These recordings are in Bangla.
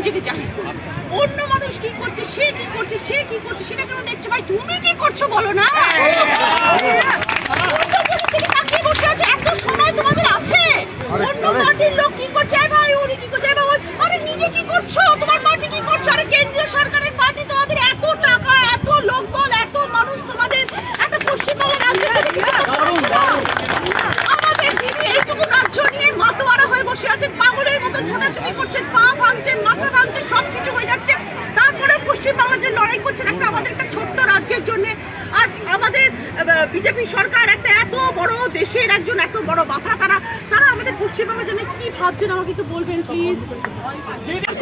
নিজেকে জাহির করি। অন্য মানুষ কি করছে, সে কি করছে, সে কি করছে সেটা কেন দেখছে? ভাই তুমি কি করছো বলো না? বসে আছে, এত সময় তোমাদের আছে? অন্য পার্টির লোক কি করছে, ভাই উনি কি করছে, আরে নিজে কি করছো, তোমার পার্টি কি করছে? আরে কেন্দ্রীয় সরকারের পার্টি, তোমাদের এত টাকা, এত লোকবল, এত মানুষ, তোমাদের একটা পশ্চিমবঙ্গের রাজ্য আমাদের দিদি এইটুকু রাজ্য নিয়ে মাতোয়ারা হয়ে বসে আছেন, পাগলের মতন ছোটাছুটি করছেন, পা ভাঙছেন, মাথা ভাঙছেন, সবকিছু হয়ে যাচ্ছে। তারপরে পশ্চিমবাংলার জন্য লড়াই করছেন একটা আমাদের একটা ছোট্ট রাজ্যের জন্য। আর আমাদের বিজেপি সরকার একটা এত বড় দেশের একজন এত বড় মাথা, তারা আমাদের পশ্চিমবঙ্গের জন্য কি ভাবছেন আমাকে একটু বলবেন প্লিজ।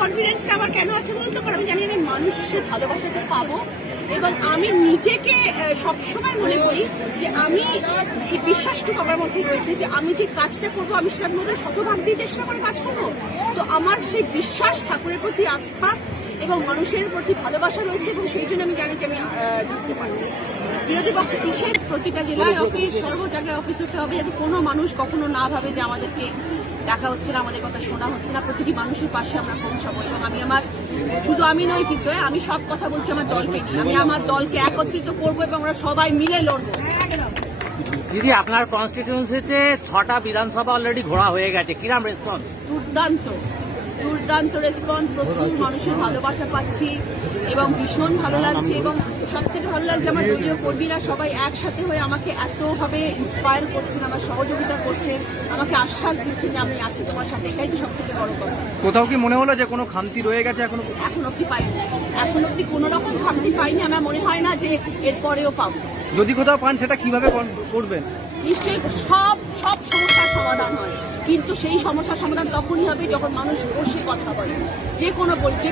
কনফিডেন্সটা আমার কেন আছে বলুন তো? কারণ আমি জানি আমি মানুষের ভালোবাসাটা পাবো এবং আমি নিজেকে সবসময় মনে করি যে আমি বিশ্বাসটুকু আমার মধ্যে রয়েছে যে আমি যে কাজটা করবো আমি সেটার মধ্যে শতভাগ দিয়ে চেষ্টা করে কাজ করবো। তো আমার সেই বিশ্বাস, ঠাকুরের প্রতি আস্থা এবং মানুষের প্রতি ভালোবাসা রয়েছে এবং সেই জন্য আমি জানি যে আমি জিততে পারবো। বিরোধী পক্ষ কিসের? প্রতিটা জেলায় অফিস, সর্ব জায়গায় অফিস হতে হবে যাতে কোনো মানুষ কখনো না ভাবে যে আমাদেরকে দেখা হচ্ছে না, আমাদের কথা শোনা হচ্ছে না। প্রতিটি মানুষের পাশে আমরা পৌঁছাবো এবং আমি আমার শুধু আমি নই কিন্তু আমি সব কথা বলছি আমার দলকে নিয়ে। আমি আমার দলকে একত্রিত করবো এবং আমরা সবাই মিলে লড়বো। দিদি আপনার কনস্টিটিউয়েন্সিতে 6টা বিধানসভা অলরেডি ঘোরা হয়ে গেছে, কিরকম রেসপন্স? দুর্দান্ত রেসপন্স, প্রচুর মানুষের ভালোবাসা পাচ্ছি এবং ভীষণ ভালো লাগছে। এবং সব থেকে ভালো লাগছে আমার দলীয় কর্মীরা সবাই একসাথে হয়ে আমাকে এতভাবে ইন্সপায়ার করছেন, আমার সহযোগিতা করছেন, আমাকে আশ্বাস দিচ্ছেন যে আমি আছি তোমার সাথে। এটাই তো সব থেকে বড় কথা। কোথাও কি মনে হলো যে কোনো খামতি রয়ে গেছে? এখন অব্দি পাইনি, এখন অব্দি কোনো রকম খামতি পাইনি। আমার মনে হয় না যে এরপরেও পাবো। যদি কোথাও পান সেটা কিভাবে করবেন? নিশ্চয়ই সব সমস্যার সমাধান হয়, কিন্তু সেই সমস্যার সমাধান তখনই হবে যখন মানুষ বসে কথা বলে। যে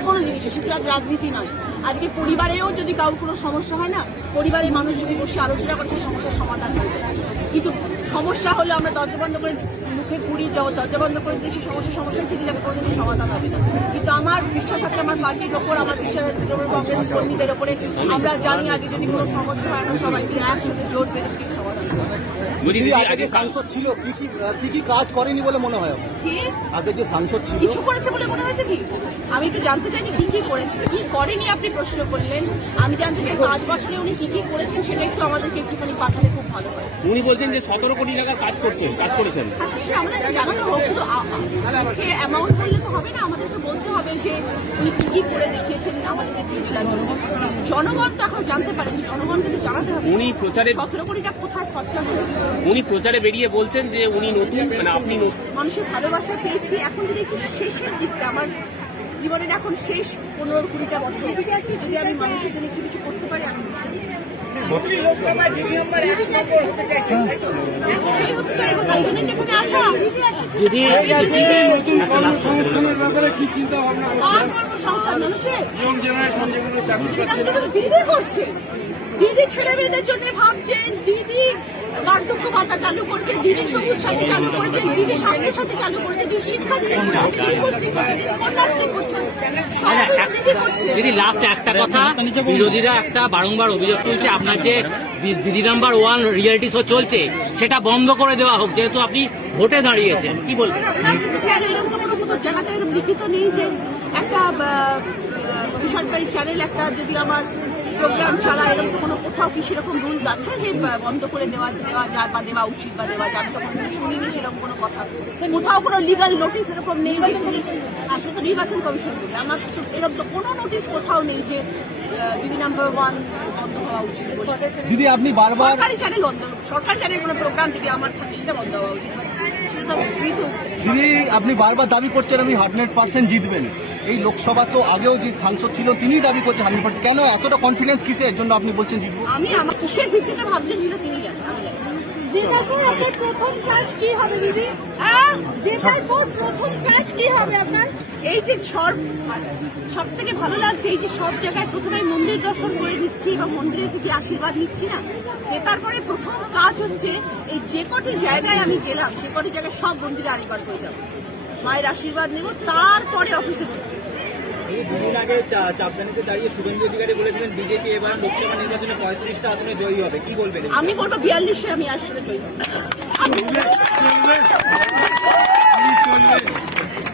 কোনো জিনিসে, শুধু রাজনীতি নয়, আজকে পরিবারেও যদি কারোর কোনো সমস্যা হয় না, পরিবারের মানুষ যদি বসে আলোচনা করে সেই সমস্যার সমাধান হয়ে যায়। কিন্তু সমস্যা হলে আমরা দরজা বন্ধ করে মুখে পুরি দরজা বন্ধ করে দিয়ে সেই সমস্যা থেকে যাবে, কোনোদিনই সমাধান হবে না। কিন্তু আমার বিশ্বাস আছে আমার পার্টির ওপর, আমার বিশ্বাস আছে কংগ্রেস কর্মীদের ওপরে। আমরা জানি আগে যদি কোনো সমস্যা হয় আমরা সবাই একসাথে জোট বেঁধে সেই সমাধান হবে। আগে যে সাংসদ ছিল কি কাজ করেনি বলে মনে হয়? আগে যে সাংসদ ছিল কিছু করেছে বলে মনে হয়েছে কি? আমি তো জানতে চাইনি কি করেছে, কি করেনি আপনি প্রশ্ন করলেন। আমি জানছি যে 5 বছরে উনি কি করেছেন সেটা একটু আমাদেরকে একটুখানি পাঠালে খুব ভালো হয়। উনি বলছেন যে 17 কোটি টাকার কাজ করেছেন। সেটা আমাদেরকে জানানো হোক। শুধু অ্যামাউন্ট বললে তো হবে না, আমাদেরকে বলতে হবে যে উনি কি করে দেখিয়েছেন আমাদেরকে জেলার জন্য। জনগণ তো এখন জানতে পারেনি, জনগণকে তো জানাতে হবে। উনি প্রচারে 17 কোটি টাকা কোথায় খরচা হলো? উনি প্রচারে বেরিয়ে বলছেন যে উনি নতুন, মানে আপনি মানুষের ভালোবাসা পেয়েছি। এখন যদি একটু শেষের দিকটা, আমার জীবনের এখন শেষ 15-20টা বছর, যদি আমি মানুষের জন্য কিছু করতে পারি আমি দিদি ছেলে মেয়েদের জন্য ভাবছেন, দিদি বার্ধক্য ভাতা চালু করছে, দিদি সবুজ সাথী চালু করেছে, দিদি স্বাস্থ্যের সাথে চালু করেছে, দিদি শিক্ষাশ্রী করছে, দিদি রূপশ্রী করছে, দিদি কন্যাশ্রী করছে। দিদি লাস্ট একটা কথা, বিরোধীরা একটা বারংবার অভিযোগ তুলছে আপনার যে দিদি নাম্বার 1 রিয়েলিটি শো চলছে সেটা বন্ধ করে দেওয়া হোক, যেহেতু আপনি ভোটে দাঁড়িয়েছেন, কি বলবেন? জায়গাটা এরকম লিখিত নেই যে একটা বেসরকারি চ্যানেল একটা যদি আমার প্রোগ্রাম চালায়, এরকম কোনো কোথাও কি সেরকম রুলস আছে যে বন্ধ করে দেওয়া যায় বা দেওয়া উচিত বা দেওয়া যায়? আমি তখন শুনিনি সেরকম কোনো কথা, কোথাও কোনো লিগাল নোটিশ এরকম নেই। শুধু নির্বাচন কমিশন থেকে আমার এরকম তো কোনো নোটিশ কোথাও নেই যে দিদি নাম্বার 1 বন্ধ হওয়া উচিত। দিদি আপনি বারবার সরকারি চ্যানেল কোনো প্রোগ্রাম যদি আমার থাকে সেটা বন্ধ হওয়া উচিত। দিদি আপনি বারবার দাবি করছেন আমি 100% জিতবেন। এই লোকসভা তো আগেও যে সাংসদ ছিল তিনি দাবি করছেন 100%। কেন এতটা কনফিডেন্স কিসের জন্য আপনি বলছেন জিতবো? আমি আমার কিসের ভিত্তিতে ভাবছেন সেটা তিনি জানেন, আমি জানি। জেতার পর আপনার প্রথম কাজ কি হবে দিদি? জেতার পর প্রথম কাজ কি হবে আপনার? এই যে সব থেকে ভালো লাগছে এই যে সব জায়গায় প্রথমে মন্দির দর্শন করে দিচ্ছি এবং মন্দিরের প্রতি আশীর্বাদ নিচ্ছি না। জেতার পরে প্রথম কাজ হচ্ছে এই যে কটি জায়গায় আমি গেলাম সে কটি জায়গায় সব মন্দিরে আশীর্বাদ হয়ে যাবো, মায়ের আশীর্বাদ নেব, তারপরে অফিসে ঢুকবো। দুদিন আগে চাপদানিতে দাঁড়িয়ে শুভেন্দু অধিকারী বলেছিলেন বিজেপি এবার লোকসভা নির্বাচনে 35টা আসনে জয়ী হবে, কি বলবেন? আমি বলবো 42-এ আমি আসলে জয়ী হব।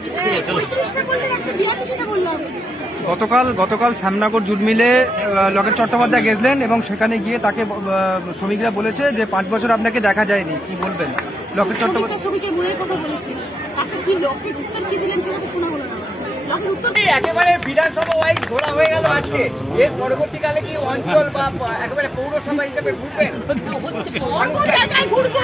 35টা বললেন, একটা 42টা বললাম। গতকাল শ্যামনগর জুট মিলে লকেট চট্টোপাধ্যায় গেছিলেন এবং সেখানে গিয়ে তাকে শ্রমিকরা বলেছে যে 5 বছর আপনাকে দেখা যায়নি, কি বলবেন? লকেট চট্টোপাধ্যায় শ্রমিকের মনের কথা বলেছিস, তাকে কি লকেট উত্তর কি দিলেন সেটা তো শোনা হলো না। লকেট উত্তর একেবারে বিধানসভা ওয়াইজ ঘোরা হয়ে গেল আজকে, এর পরবর্তীকালে কি অঞ্চল বা একেবারে পৌরসভা হিসেবে ঘুরবেন? হচ্ছে বড় জায়গায় ঘুরবো।